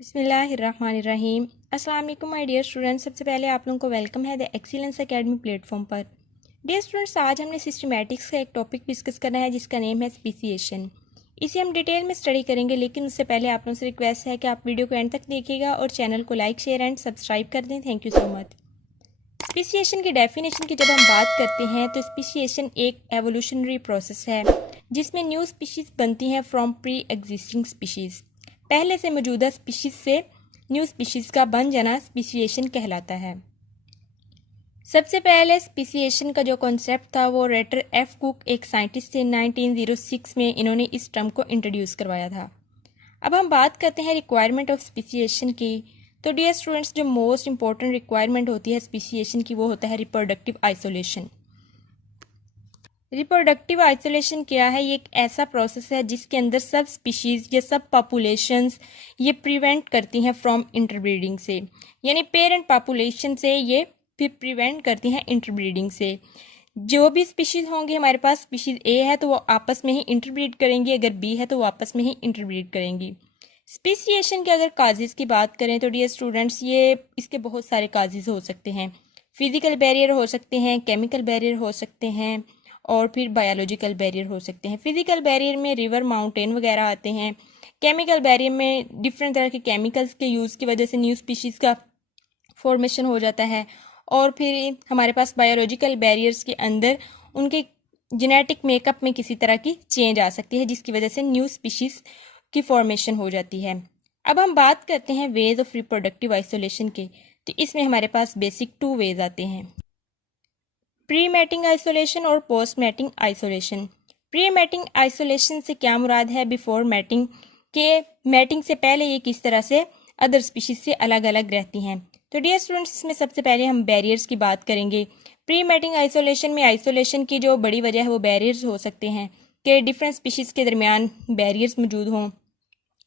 बिस्मिल्लाहिर्रहमानिर्रहीम। अस्सलाम वालेकुम माय डियर स्टूडेंट्स। सबसे पहले आप लोगों को वेलकम है द एक्सीलेंस एकेडमी प्लेटफॉर्म पर। डियर स्टूडेंट्स, आज हमने सिस्टमैटिक्स का एक टॉपिक डिस्कस करना है जिसका नेम है स्पीसिएशन। इसे हम डिटेल में स्टडी करेंगे, लेकिन उससे पहले आप लोगों से रिक्वेस्ट है कि आप वीडियो को एंड तक देखिएगा और चैनल को लाइक शेयर एंड सब्सक्राइब कर दें। Thank you so much. Speciation की डेफिनेशन की जब हम बात करते हैं तो स्पीसिएशन एक एवोल्यूशनरी प्रोसेस है जिसमें न्यू स्पीशीज बनती हैं फ्रॉम प्री एग्जिस्टिंग स्पीशीज। पहले से मौजूदा स्पीशीज से न्यू स्पीशीज का बन जाना स्पीसिएशन कहलाता है। सबसे पहले स्पीसिएशन का जो कॉन्सेप्ट था वो रेटर एफ कुक एक साइंटिस्ट थे, 1906 में इन्होंने इस टर्म को इंट्रोड्यूस करवाया था। अब हम बात करते हैं रिक्वायरमेंट ऑफ स्पीसिएशन की। तो डियर स्टूडेंट्स, जो मोस्ट इंपॉर्टेंट रिक्वायरमेंट होती है स्पीसिएशन की वो होता है रिप्रोडक्टिव आइसोलेशन। रिप्रोडक्टिव आइसोलेशन क्या है? ये एक ऐसा प्रोसेस है जिसके अंदर सब स्पीशीज या सब पॉपुलेशंस ये प्रिवेंट करती हैं फ्रॉम इंटरब्रीडिंग से, यानी पेरेंट पॉपुलेशन से ये फिर प्रिवेंट करती हैं इंटरब्रीडिंग से। जो भी स्पीशीज होंगी हमारे पास, स्पीशीज ए है तो वो आपस में ही इंटरब्रीड करेंगी, अगर बी है तो वो आपस में ही इंटरब्रीड करेंगी। स्पीसिएशन के अगर काजेज की बात करें तो डियर स्टूडेंट्स, ये इसके बहुत सारे काजेज हो सकते हैं। फिजिकल बैरियर हो सकते हैं, केमिकल बैरियर हो सकते हैं और फिर बायोलॉजिकल बैरियर हो सकते हैं। फिजिकल बैरियर में रिवर माउंटेन वगैरह आते हैं। केमिकल बैरियर में डिफरेंट तरह के केमिकल्स के यूज़ की वजह से न्यू स्पीशीज़ का फॉर्मेशन हो जाता है। और फिर हमारे पास बायोलॉजिकल बैरियर्स के अंदर उनके जेनेटिक मेकअप में किसी तरह की चेंज आ सकती है जिसकी वजह से न्यू स्पीशीज़ की फॉर्मेशन हो जाती है। अब हम बात करते हैं वेज ऑफ रिप्रोडक्टिव आइसोलेशन के। तो इसमें हमारे पास बेसिक 2 वेज आते हैं, प्री मैटिंग आइसोलेशन और post mating isolation. Pre mating isolation से क्या मुराद है? बिफोर मैटिंग के, मैटिंग से पहले ये किस तरह से अदर स्पीशीज से अलग अलग रहती हैं। तो डियर स्टूडेंट्स, इसमें सबसे पहले हम बैरियर्स की बात करेंगे। प्री मैटिंग आइसोलेशन में आइसोलेशन की जो बड़ी वजह है वो बैरियर्स हो सकते हैं कि डिफरेंट स्पीशीज के दरमियान बैरियर्स मौजूद हों,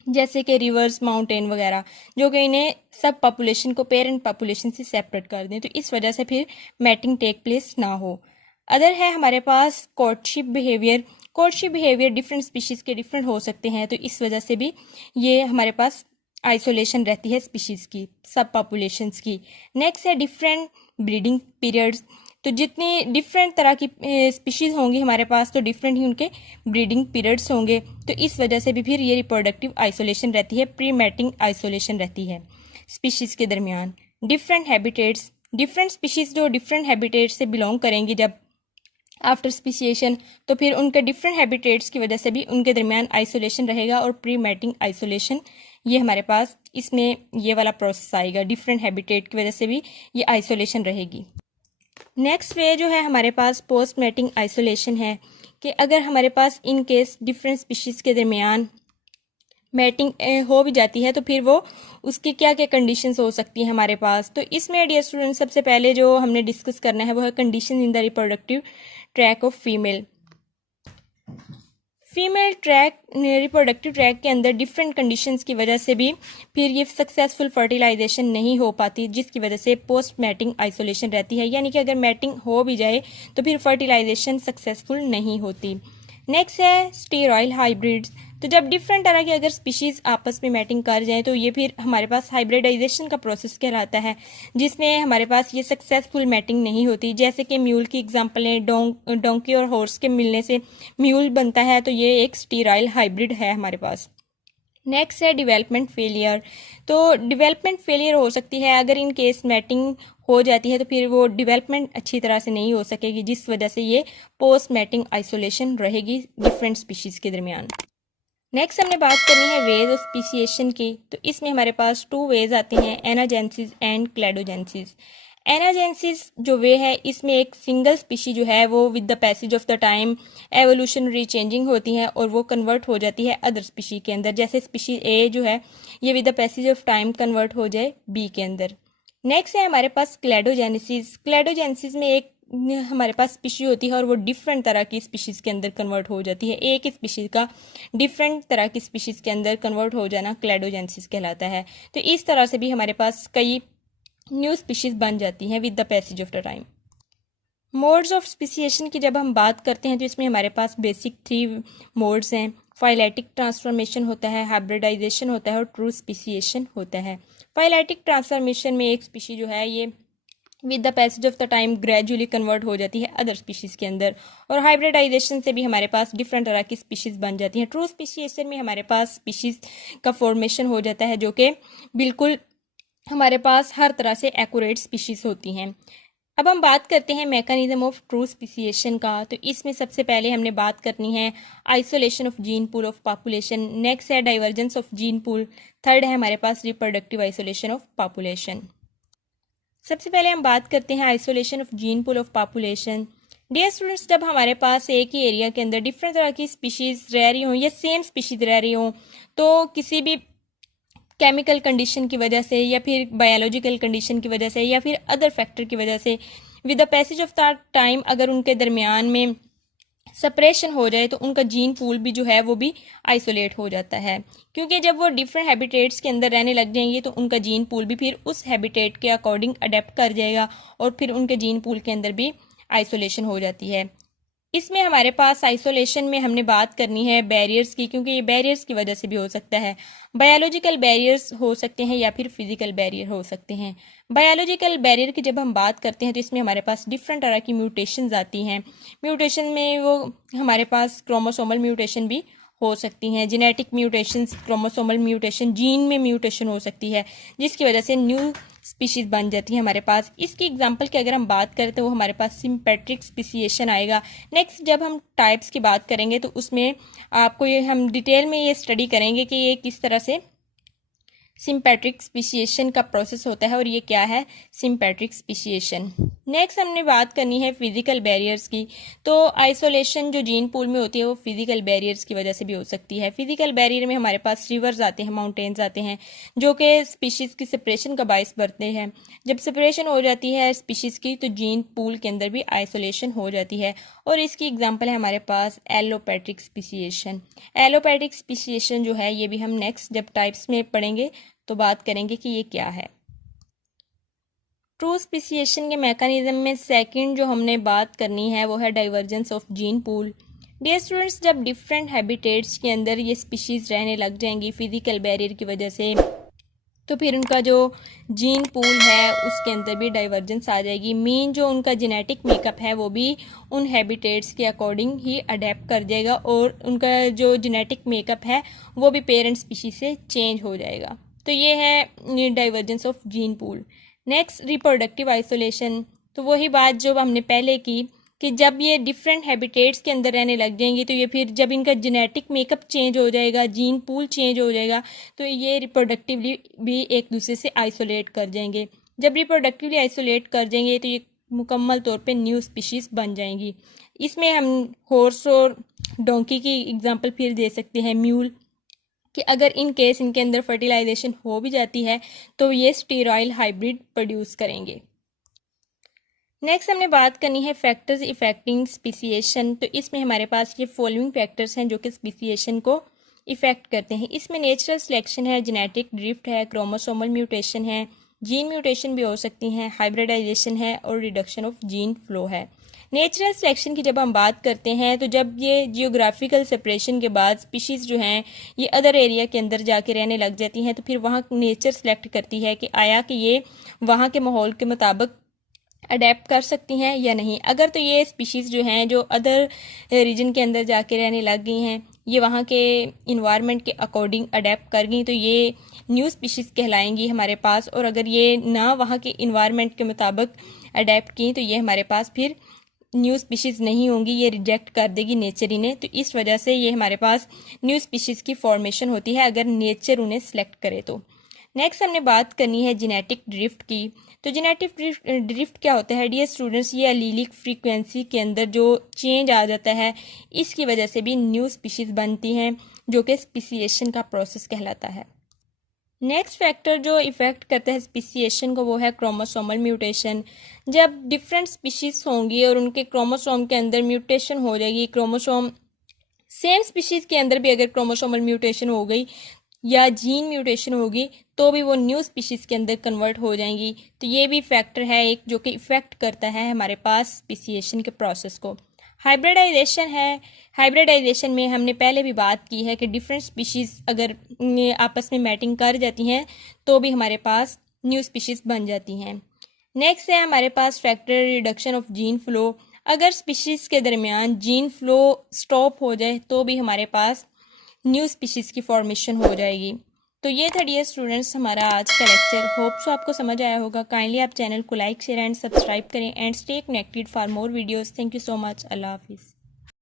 जैसे कि रिवर्स माउंटेन वगैरह, जो कि इन्हें सब पॉपुलेशन को पेरेंट पॉपुलेशन से सेपरेट कर दें, तो इस वजह से फिर मैटिंग टेक प्लेस ना हो। अदर है हमारे पास courtship behaviour. Courtship behaviour different species के डिफरेंट हो सकते हैं, तो इस वजह से भी ये हमारे पास आइसोलेशन रहती है स्पीशीज़ की, सब पॉपुलेशंस की। नेक्स्ट है डिफरेंट ब्रीडिंग पीरियड्स। तो जितनी डिफरेंट तरह की स्पीशीज़ होंगी हमारे पास तो डिफरेंट ही उनके ब्रीडिंग पीरियड्स होंगे, तो इस वजह से भी फिर ये रिप्रोडक्टिव आइसोलेशन रहती है, प्री मैटिंग आइसोलेशन रहती है स्पीशीज़ के दरमियान। डिफरेंट हैबिटेट्स, डिफरेंट स्पीशीज़ जो डिफरेंट हैबिटेट से बिलोंग करेंगी जब आफ्टर स्पीसिएशन, तो फिर उनके डिफरेंट हैबिटेट्स की वजह से भी उनके दरमियान आइसोलेशन रहेगा और प्री मैटिंग आइसोलेशन ये हमारे पास इसमें ये वाला प्रोसेस आएगा, डिफरेंट हैबिटेट की वजह से भी ये आइसोलेशन रहेगी। नेक्स्ट वे जो है हमारे पास पोस्ट मैटिंग आइसोलेशन है कि अगर हमारे पास इन केस डिफरेंट स्पीशीज़ के दरमियान मैटिंग हो भी जाती है तो फिर वो उसकी क्या क्या कंडीशंस हो सकती हैं हमारे पास। तो इसमें डियर स्टूडेंट सबसे पहले जो हमने डिस्कस करना है वो है condition in the reproductive tract of female. Female track reproductive tract के अंदर डिफरेंट कंडीशंस की वजह से भी फिर ये सक्सेसफुल फर्टिलाइजेशन नहीं हो पाती, जिसकी वजह से पोस्ट मैटिंग आइसोलेशन रहती है, यानी कि अगर मैटिंग हो भी जाए तो फिर फर्टिलाइजेशन सक्सेसफुल नहीं होती। नेक्स्ट है स्टेरॉयल हाइब्रिड्स। तो जब डिफरेंट तरह की अगर स्पीशीज़ आपस में मैटिंग कर जाएं तो ये फिर हमारे पास हाइब्रिडाइजेशन का प्रोसेस कहलाता है, जिसमें हमारे पास ये सक्सेसफुल मैटिंग नहीं होती। जैसे कि म्यूल की एग्जांपल है, डोंकी और हॉर्स के मिलने से म्यूल बनता है, तो ये एक स्टेरॉयल हाइब्रिड है हमारे पास। नेक्स्ट है डेवलपमेंट फेलियर। तो डेवलपमेंट फेलियर हो सकती है अगर इन केस मैटिंग हो जाती है तो फिर वो डेवलपमेंट अच्छी तरह से नहीं हो सकेगी, जिस वजह से ये पोस्ट मैटिंग आइसोलेशन रहेगी डिफरेंट स्पीशीज़ के दरमियान। नेक्स्ट हमने बात करनी है वेज ऑफ स्पीसिएशन की। तो इसमें हमारे पास 2 वेज आते हैं, एनाजेंसिस एंड क्लैडोजेंसिस। एनाजेंसिस जो वे है इसमें एक सिंगल स्पीशी जो है वो with the passage of the time evolutionary changing होती है और वो कन्वर्ट हो जाती है अदर स्पीशी के अंदर। जैसे स्पीशी ए जो है ये with the passage of time convert हो जाए बी के अंदर। नेक्स्ट है हमारे पास क्लैडोजेनेसिस। क्लैडोजेनेसिस में एक हमारे पास स्पीशी होती है और वो डिफरेंट तरह की स्पीशीज़ के अंदर कन्वर्ट हो जाती है। एक ही स्पीशीज़ का डिफरेंट तरह की स्पीशीज़ के अंदर कन्वर्ट हो जाना क्लैडोजेनेसिस कहलाता है। तो इस तरह से भी हमारे पास कई न्यू स्पीशीज़ बन जाती हैं with the passage of the time. Modes of speciation की जब हम बात करते हैं तो इसमें हमारे पास बेसिक 3 मोड्स हैं। फाइलेटिक ट्रांसफॉर्मेशन होता है, हाइब्रिडाइजेशन होता है और ट्रू स्पीसीएशन होता है। फाइलेटिक ट्रांसफॉर्मेशन में एक स्पीशी जो है ये with the passage of the time gradually convert हो जाती है अदर स्पीशीज के अंदर, और हाइब्रिडाइजेशन से भी हमारे पास डिफरेंट तरह की स्पीशीज बन जाती हैं। ट्रू स्पीसीएशन में हमारे पास स्पीशीज का फॉर्मेशन हो जाता है जो कि बिल्कुल हमारे पास हर तरह से एक्यूरेट स्पीशीज होती हैं। अब हम बात करते हैं मैकेनिज्म ऑफ ट्रू स्पीसीएशन का। तो इसमें सबसे पहले हमने बात करनी है isolation of gene pool of population, next है divergence of gene pool, third है हमारे पास रिप्रोडक्टिव आइसोलेशन ऑफ पॉपुलेशन। सबसे पहले हम बात करते हैं isolation of gene pool of population. Dear students, जब हमारे पास एक ही एरिया के अंदर डिफरेंट तरह की स्पीशीज रह रही हों या सेम स्पीशीज रह रही हों, तो किसी भी केमिकल कंडीशन की वजह से या फिर बायोलॉजिकल कंडीशन की वजह से या फिर अदर फैक्टर की वजह से with the passage of the time अगर उनके दरमियान में सेपरेशन हो जाए तो उनका जीन पूल भी जो है वो भी आइसोलेट हो जाता है, क्योंकि जब वो डिफरेंट हैबिटेट्स के अंदर रहने लग जाएंगे तो उनका जीन पूल भी फिर उस हैबिटेट के अकॉर्डिंग अडेप्ट कर जाएगा और फिर उनके जीन पूल के अंदर भी आइसोलेशन हो जाती है। इसमें हमारे पास आइसोलेशन में हमने बात करनी है बैरियर्स की, क्योंकि ये बैरियर्स की वजह से भी हो सकता है। बायोलॉजिकल बैरियर्स हो सकते हैं या फिर फिजिकल बैरियर हो सकते हैं। बायोलॉजिकल बैरियर की जब हम बात करते हैं तो इसमें हमारे पास डिफरेंट तरह की म्यूटेशंस आती हैं। म्यूटेशन में वो हमारे पास क्रोमोसोमल म्यूटेशन भी हो सकती हैं, genetic mutations, chromosomal mutation, gene में म्यूटेशन हो सकती है जिसकी वजह से न्यू स्पीशीज बन जाती है हमारे पास। इसकी एग्जांपल की अगर हम बात करें तो वो हमारे पास सिम्पेट्रिक स्पीसीएशन आएगा। नेक्स्ट जब हम टाइप्स की बात करेंगे तो उसमें आपको ये हम डिटेल में ये स्टडी करेंगे कि ये किस तरह से सिम्पेट्रिक स्पीसीएशन का प्रोसेस होता है और ये क्या है सिम्पेट्रिक स्पीसीएशन। नेक्स्ट हमने बात करनी है फिजिकल बैरियर्स की। तो आइसोलेशन जो जीन पूल में होती है वो फिजिकल बैरियर्स की वजह से भी हो सकती है। फिजिकल बैरियर में हमारे पास रिवर्स आते हैं, माउंटेन्स आते हैं जो कि स्पीशीज़ की सेपरेशन का बायस बनते हैं। जब सेपरेशन हो जाती है स्पीशीज़ की तो जीन पूल के अंदर भी आइसोलेशन हो जाती है और इसकी एग्जाम्पल है हमारे पास एलोपैट्रिक स्पीसीएशन। एलोपैट्रिक स्पीसीएशन जो है ये भी हम नेक्स्ट जब टाइप्स में पढ़ेंगे तो बात करेंगे कि ये क्या है। ट्रू स्पीसीएशन के मैकेनिज्म में सेकंड जो हमने बात करनी है वो है divergence of gene pool. Dear students, जब डिफरेंट हैबिटेट्स के अंदर ये स्पीशीज़ रहने लग जाएंगी फिजिकल बैरियर की वजह से तो फिर उनका जो जीन पूल है उसके अंदर भी डाइवर्जेंस आ जाएगी। मीन जो उनका जेनेटिक मेकअप है वो भी उन हैबिटेट्स के अकॉर्डिंग ही अडेप्ट कर जाएगा और उनका जो जेनेटिक मेकअप है वो भी पेरेंट स्पीशीज से चेंज हो जाएगा। तो ये है divergence of gene pool. Next reproductive isolation. तो वही बात जो हमने पहले की कि जब ये डिफरेंट हैबिटेट्स के अंदर रहने लग जाएंगी तो ये फिर जब इनका जेनेटिक मेकअप चेंज हो जाएगा, जीन पूल चेंज हो जाएगा तो ये रिप्रोडक्टिवली भी एक दूसरे से आइसोलेट कर जाएंगे। जब रिप्रोडक्टिवली आइसोलेट कर जाएंगे तो ये मुकम्मल तौर पे न्यू स्पीशीज़ बन जाएंगी। इसमें हम हॉर्स और डोंकी की एग्जांपल फिर दे सकते हैं, म्यूल, कि अगर इन केस इनके अंदर फर्टिलाइजेशन हो भी जाती है तो ये स्टेरॉयल हाइब्रिड प्रोड्यूस करेंगे। नेक्स्ट हमने बात करनी है फैक्टर्स इफेक्टिंग स्पीसीएशन। तो इसमें हमारे पास ये फॉलोइंग फैक्टर्स हैं जो कि स्पीसीएशन को इफेक्ट करते हैं। इसमें नेचुरल सिलेक्शन है, जेनेटिक ड्रिफ्ट है, क्रोमोसोमल म्यूटेशन है, जीन म्यूटेशन भी हो सकती हैं, हाइब्रिडाइजेशन है और रिडक्शन ऑफ जीन फ्लो है। नेचुरल सिलेक्शन की जब हम बात करते हैं तो जब ये जियोग्राफिकल सेपरेशन के बाद स्पीशीज़ जो हैं ये अदर एरिया के अंदर जाके रहने लग जाती हैं तो फिर वहाँ नेचर सेलेक्ट करती है कि आया कि ये वहाँ के माहौल के मुताबिक अडेप्ट कर सकती हैं या नहीं। अगर तो ये स्पीशीज़ जो हैं जो अदर रीजन के अंदर जाके रहने लग गई हैं, ये वहाँ के इन्वायरमेंट के अकॉर्डिंग अडेप्ट कर गई तो ये न्यू स्पीशीज़ कहलाएंगी हमारे पास। और अगर ये ना वहाँ के इन्वायरमेंट के मुताबिक अडेप्ट की तो ये हमारे पास फिर न्यू स्पीशीज़ नहीं होंगी, ये रिजेक्ट कर देगी नेचर इन्हें। तो इस वजह से ये हमारे पास न्यू स्पीशीज़ की फॉर्मेशन होती है अगर नेचर उन्हें सेलेक्ट करे तो। नेक्स्ट हमने बात करनी है जेनेटिक ड्रिफ्ट की। तो जेनेटिक ड्रिफ्ट क्या होता है डियर स्टूडेंट्स? ये एलीलिक फ्रीक्वेंसी के अंदर जो चेंज आ जाता है इसकी वजह से भी न्यू स्पीशीज़ बनती हैं जो कि स्पीसीएशन का प्रोसेस कहलाता है। नेक्स्ट फैक्टर जो इफेक्ट करता है स्पीसीएशन को वो है क्रोमोसोमल म्यूटेशन। जब डिफरेंट स्पीशीज़ होंगी और उनके क्रोमोसोम के अंदर म्यूटेशन हो जाएगी, क्रोमोसोम सेम स्पीशीज़ के अंदर भी अगर क्रोमोसोमल म्यूटेशन हो गई या जीन म्यूटेशन होगी तो भी वो न्यू स्पीशीज़ के अंदर कन्वर्ट हो जाएंगी। तो ये भी फैक्टर है एक जो कि इफेक्ट करता है हमारे पास स्पीसीएशन के प्रोसेस को। हाइब्रिडाइजेशन है। हाइब्रिडाइजेशन में हमने पहले भी बात की है कि डिफरेंट स्पीशीज़ अगर आपस में मैटिंग कर जाती हैं तो भी हमारे पास न्यू स्पीशीज़ बन जाती हैं। नेक्स्ट है हमारे पास factor reduction of gene flow. अगर स्पीशीज़ के दरमियान जीन फ्लो स्टॉप हो जाए तो भी हमारे पास न्यू स्पीशीज़ की फॉर्मेशन हो जाएगी। तो ये था डियर स्टूडेंट्स हमारा आज का लेक्चर। होप सो आपको समझ आया होगा। काइंडली आप चैनल को लाइक शेयर एंड सब्सक्राइब करें and stay connected for more videos. Thank you so much. अल्लाह हाफिज़।